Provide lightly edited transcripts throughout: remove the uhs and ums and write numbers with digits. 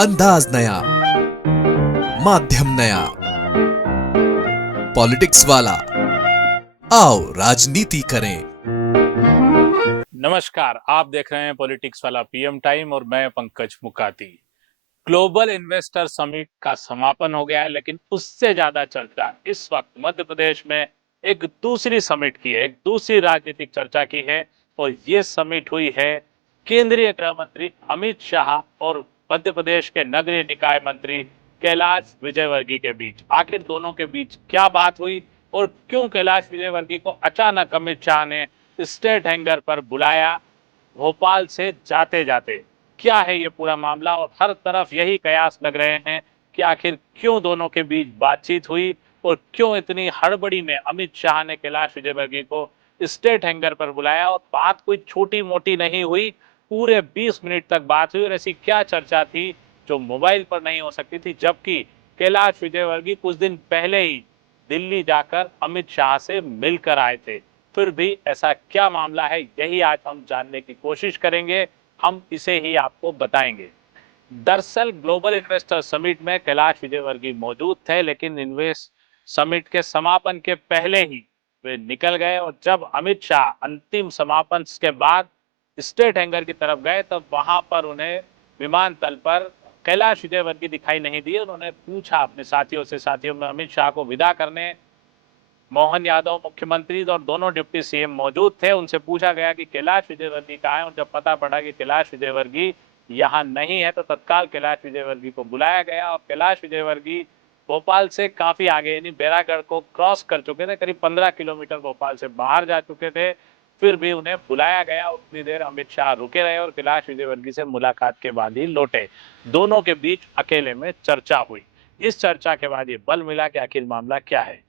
अंदाज नया, माध्यम नया, पॉलिटिक्स वाला, आओ राजनीति करें। नमस्कार, आप देख रहे हैं पॉलिटिक्स वाला पीएम टाइम और मैं Pankaj Mukati. Global investor summit का समापन हो गया है, लेकिन उससे ज्यादा चर्चा इस वक्त मध्य प्रदेश में एक दूसरी समिट की है, एक दूसरी राजनीतिक चर्चा की है। और ये समिट हुई है केंद्रीय गृह मंत्री अमित शाह और मध्य प्रदेश के नगरीय निकाय मंत्री कैलाश विजयवर्गीय के बीच। आखिर दोनों के बीच क्या बात हुई और क्यों कैलाश विजयवर्गीय को अचानक अमित शाह ने स्टेट हैंगर पर बुलाया भोपाल से जाते जाते? क्या है ये पूरा मामला? और हर तरफ यही कयास लग रहे हैं कि आखिर क्यों दोनों के बीच बातचीत हुई और क्यों इतनी हड़बड़ी में अमित शाह ने कैलाश विजयवर्गीय को स्टेट हैंगर पर बुलाया। और बात कोई छोटी मोटी नहीं हुई, पूरे 20 मिनट तक बात हुई। और ऐसी क्या चर्चा थी जो मोबाइल पर नहीं हो सकती थी, जबकि कैलाश विजयवर्गीय कुछ दिन पहले ही दिल्ली जाकर अमित शाह से मिलकर आए थे। फिर भी ऐसा क्या मामला है, यही आज हम जानने की कोशिश करेंगे। हम इसे ही आपको बताएंगे। दरअसल ग्लोबल इन्वेस्टर समिट में कैलाश विजयवर्गीय मौजूद थे, लेकिन इन्वेस्ट समिट के समापन के पहले ही वे निकल गए। और जब अमित शाह अंतिम समापन के बाद स्टेट हैंगर की तरफ गए, तब वहां पर उन्हें विमानतल पर कैलाश विजयवर्गीय दिखाई नहीं दिए। उन्होंने पूछा अपने साथियों से, साथियों में अमित शाह को विदा करने मोहन यादव मुख्यमंत्री और दोनों डिप्टी सीएम मौजूद थे। उनसे पूछा गया कि कैलाश विजयवर्गीय कहाँ है, और जब पता पड़ा कि कैलाश विजयवर्गीय यहाँ नहीं है, तो तत्काल कैलाश विजयवर्गीय को बुलाया गया। और कैलाश विजयवर्गीय भोपाल से काफी आगे यानी बैरागढ़ को क्रॉस कर चुके थे, करीब 15 किलोमीटर भोपाल से बाहर जा चुके थे। फिर भी उन्हें बुलाया गया। उतनी देर अमित शाह रुके रहे और कैलाश विजयवर्गीय से मुलाकात के बाद ही लौटे। दोनों के बीच अकेले में चर्चा हुई। इस चर्चा के बाद ये बल मिला कि आखिर मामला क्या है।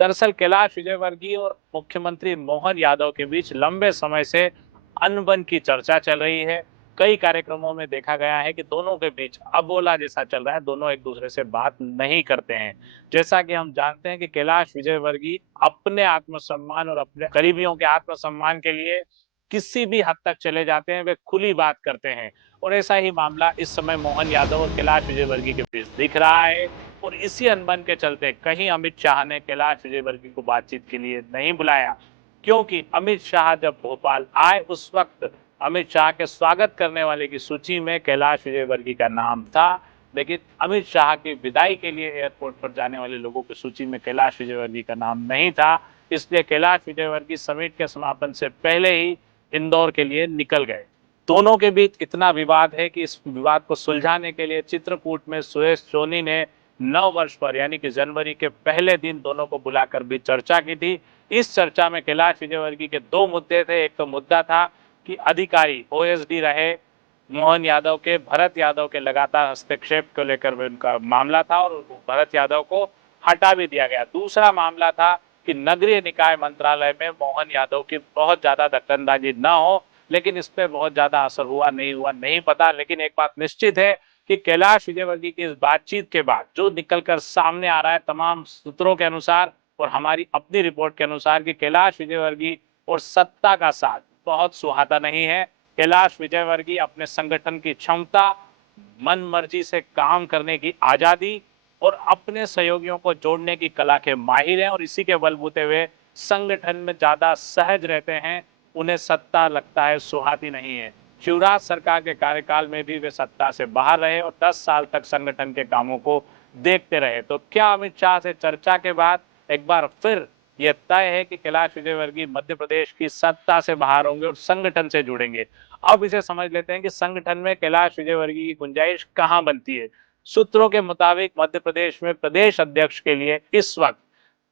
दरअसल कैलाश विजयवर्गीय और मुख्यमंत्री मोहन यादव के बीच लंबे समय से अनबन की चर्चा चल रही है। कई कार्यक्रमों में देखा गया है कि दोनों के बीच अबोला जैसा चल रहा है, दोनों एक दूसरे से बात नहीं करते हैं। जैसा कि हम जानते हैं कि कैलाश विजयवर्गीय अपने आत्मसम्मान और अपने करीबियों के आत्मसम्मान के लिए किसी भी हद तक चले जाते हैं, वे खुली बात करते हैं। और ऐसा ही मामला इस समय मोहन यादव और कैलाश विजयवर्गीय के बीच दिख रहा है। और इसी अनबन के चलते कहीं अमित शाह ने कैलाश विजयवर्गीय को बातचीत के लिए नहीं बुलाया, क्योंकि अमित शाह जब भोपाल आए उस वक्त अमित शाह के स्वागत करने वाले की सूची में कैलाश विजयवर्गीय का नाम था। लेकिन अमित शाह की विदाई के लिए एयरपोर्ट पर जाने वाले लोगों की सूची में कैलाश विजयवर्गीय का नाम नहीं था। इसलिए कैलाश विजयवर्गीय समिट के समापन से पहले ही इंदौर के लिए निकल गए। दोनों के बीच इतना विवाद है कि इस विवाद को सुलझाने के लिए चित्रकूट में सुरेश सोनी ने 9 वर्ष पर यानी कि जनवरी के पहले दिन दोनों को बुलाकर भी चर्चा की थी। इस चर्चा में कैलाश विजयवर्गीय के 2 मुद्दे थे। एक तो मुद्दा था कि अधिकारी ओएसडी रहे मोहन यादव के, भरत यादव के लगातार हस्तक्षेप को लेकर उनका मामला था और भरत यादव को हटा भी दिया गया। दूसरा मामला था कि नगरीय निकाय मंत्रालय में मोहन यादव की बहुत ज्यादा दखलंदाजी न हो, लेकिन इस पर बहुत ज्यादा असर हुआ नहीं पता। लेकिन एक बात निश्चित है कि कैलाश विजयवर्गीय की इस बातचीत के बाद जो निकलकर सामने आ रहा है तमाम सूत्रों के अनुसार और हमारी अपनी रिपोर्ट के अनुसार, कि कैलाश विजयवर्गीय और सत्ता का साथ बहुत सुहाता नहीं है। कैलाश विजयवर्गीय अपने संगठन की क्षमता, मन मर्जी से काम करने की आजादी और अपने सहयोगियों को जोड़ने की कला के माहिर हैं, और इसी के बलबूते हुए संगठन में ज्यादा सहज रहते हैं। उन्हें सत्ता लगता है सुहाती नहीं है। शिवराज सरकार के कार्यकाल में भी वे सत्ता से बाहर रहे और 10 साल तक संगठन के कामों को देखते रहे। तो क्या अमित शाह से चर्चा के बाद एक बार फिर यह तय है कि कैलाश विजयवर्गीय मध्य प्रदेश की सत्ता से बाहर होंगे और संगठन से जुड़ेंगे? अब इसे समझ लेते हैं कि संगठन में कैलाश विजयवर्गीय की गुंजाइश कहां बनती है। सूत्रों के मुताबिक मध्य प्रदेश में प्रदेश अध्यक्ष के लिए इस वक्त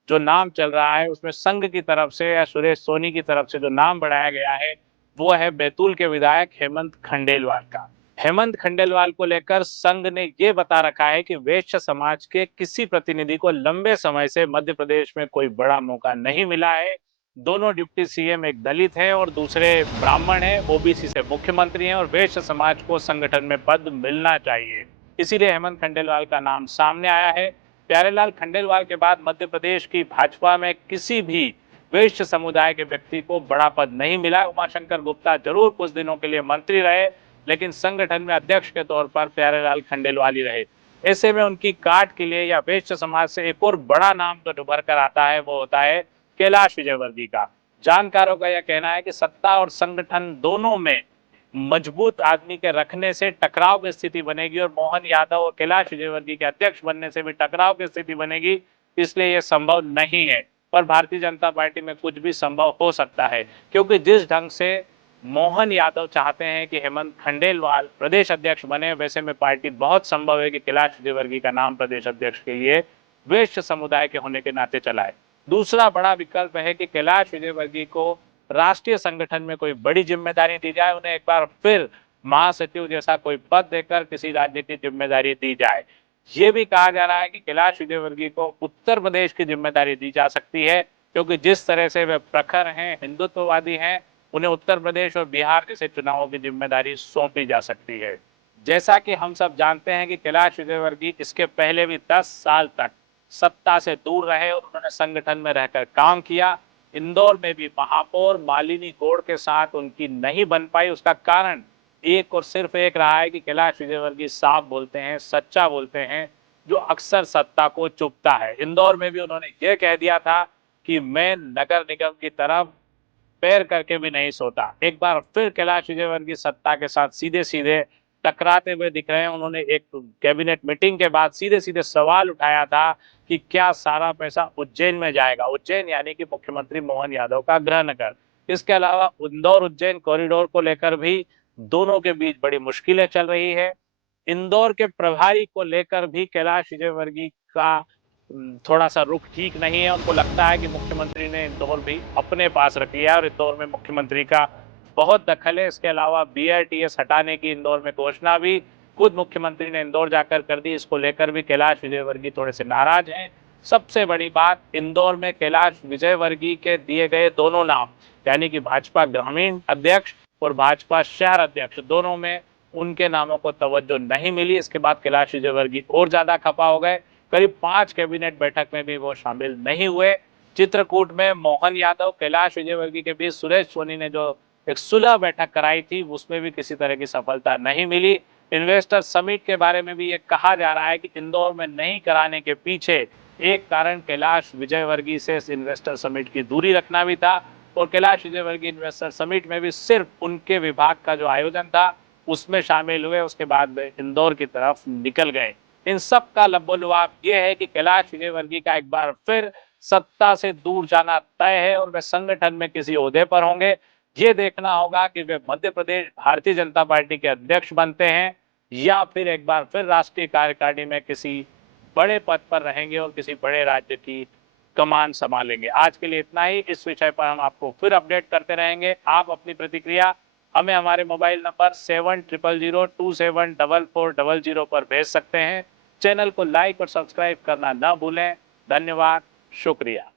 जो नाम चल रहा है, उसमें संघ की तरफ से या सुरेश सोनी की तरफ से जो नाम बढ़ाया गया है, वो है बैतूल के विधायक हेमंत खंडेलवाल का। हेमंत खंडेलवाल को लेकर संघ ने ये बता रखा है कि वैश्य समाज के किसी प्रतिनिधि को लंबे समय से मध्य प्रदेश में कोई बड़ा मौका नहीं मिला है। दोनों डिप्टी सीएम, एक दलित है और दूसरे ब्राह्मण है, ओबीसी से मुख्यमंत्री हैं, और वैश्य समाज को संगठन में पद मिलना चाहिए। इसीलिए हेमंत खंडेलवाल का नाम सामने आया है। प्यारेलाल खंडेलवाल के बाद मध्य प्रदेश की भाजपा में किसी भी वैश्य समुदाय के व्यक्ति को बड़ा पद नहीं मिला। उमाशंकर गुप्ता जरूर कुछ दिनों के लिए मंत्री रहे, लेकिन संगठन में अध्यक्ष के तौर पर प्यारेलाल खंडेलवाल ही रहे। ऐसे में उनकी काट के लिए या वैश्य समाज से एक और बड़ा नाम जो उभर कर आता है वो होता है कैलाश विजयवर्गीय का। जानकारों का यह कहना है कि सत्ता और संगठन दोनों में मजबूत आदमी के रखने से टकराव की स्थिति बनेगी और मोहन यादव और कैलाश विजयवर्गीय के अध्यक्ष बनने से भी टकराव की स्थिति बनेगी, इसलिए यह संभव नहीं है। पर भारतीय जनता पार्टी में कुछ भी संभव हो सकता है, क्योंकि जिस ढंग से मोहन यादव चाहते हैं कि हेमंत खंडेलवाल प्रदेश अध्यक्ष बने, वैसे में पार्टी बहुत संभव है कि कैलाश विजयवर्गीय का नाम प्रदेश अध्यक्ष के लिए वैश्य समुदाय के होने के नाते चलाए। दूसरा बड़ा विकल्प है कि कैलाश विजयवर्गीय को राष्ट्रीय संगठन में कोई बड़ी जिम्मेदारी दी जाए, उन्हें एक बार फिर महासचिव जैसा कोई पद देकर किसी राजनीतिक जिम्मेदारी दी जाए। ये भी कहा जा रहा है कि कैलाश विजयवर्गीय को उत्तर प्रदेश की जिम्मेदारी दी जा सकती है, क्योंकि जिस तरह से वे प्रखर हैं, हिंदुत्ववादी हैं, उन्हें उत्तर प्रदेश और बिहार जैसे चुनावों की जिम्मेदारी सौंपी जा सकती है। जैसा कि हम सब जानते हैं कि कैलाश विजयवर्गीय इसके पहले भी 10 साल तक सत्ता से दूर रहे और उन्होंने संगठन में रहकर काम किया। इंदौर में भी महापौर मालिनी गौड़ के साथ उनकी नहीं बन पाई। उसका कारण एक और सिर्फ एक रहा है कि कैलाश विजयवर्गीय साफ बोलते हैं, सच्चा बोलते हैं, जो अक्सर सत्ता को चुभता है। इंदौर में भी उन्होंने ये कह दिया था कि मैं नगर निगम की तरफ पैर करके भी नहीं सोता। एक बार फिर कैलाश विजयवर्गीय सत्ता के साथ सीधे सीधे टकराते हुए दिख रहे हैं। उन्होंने एक कैबिनेट मीटिंग के बाद सीधे सीधे सवाल उठाया था कि क्या सारा पैसा उज्जैन में जाएगा। उज्जैन यानी कि मुख्यमंत्री मोहन यादव का गृह नगर। इसके अलावा इंदौर उज्जैन कॉरिडोर को लेकर भी दोनों के बीच बड़ी मुश्किलें चल रही है। इंदौर के प्रभारी को लेकर भी कैलाश विजयवर्गीय का थोड़ा सा रुख ठीक नहीं है। उनको लगता है कि मुख्यमंत्री ने इंदौर भी अपने पास रख लिया और इंदौर में मुख्यमंत्री का बहुत दखल है। इसके अलावा बीआरटीएस हटाने की इंदौर में घोषणा भी खुद मुख्यमंत्री ने इंदौर जाकर कर दी। इसको लेकर भी कैलाश विजयवर्गीय थोड़े से नाराज हैं। सबसे बड़ी बात, इंदौर में कैलाश विजयवर्गीय के दिए गए दोनों नाम, यानी कि भाजपा ग्रामीण अध्यक्ष और भाजपा शहर अध्यक्ष, दोनों में उनके नामों को तवज्जो नहीं मिली। इसके बाद कैलाश विजयवर्गीय और ज्यादा खफा हो गए। करीब 5 कैबिनेट बैठक में भी वो शामिल नहीं हुए। चित्रकूट में मोहन यादव कैलाश विजयवर्गीय के बीच सुरेश सोनी ने जो एक सुलह बैठक कराई थी, उसमें भी किसी तरह की सफलता नहीं मिली। इन्वेस्टर समिट के बारे में भी ये कहा जा रहा है कि इंदौर में नहीं कराने के पीछे एक कारण कैलाश विजयवर्गीय से इन्वेस्टर समिट की दूरी रखना भी था। और कैलाश विजयवर्गीय इन्वेस्टर समिट में भी सिर्फ उनके विभाग का जो आयोजन था उसमें शामिल हुए, उसके बाद वे इंदौर की तरफ निकल गए। इन सब का लबोलुआब ये है कि कैलाश विजयवर्गीय का एक बार फिर सत्ता से दूर जाना तय है और वे संगठन में किसी ओहदे पर होंगे। ये देखना होगा कि वे मध्य प्रदेश भारतीय जनता पार्टी के अध्यक्ष बनते हैं या फिर एक बार फिर राष्ट्रीय कार्यकारिणी में किसी बड़े पद पर रहेंगे और किसी बड़े राज्य की कमान संभालेंगे। आज के लिए इतना ही। इस विषय पर हम आपको फिर अपडेट करते रहेंगे। आप अपनी प्रतिक्रिया हमें हमारे मोबाइल नंबर 7000274400 पर भेज सकते हैं। चैनल को लाइक और सब्सक्राइब करना ना भूलें। धन्यवाद, शुक्रिया।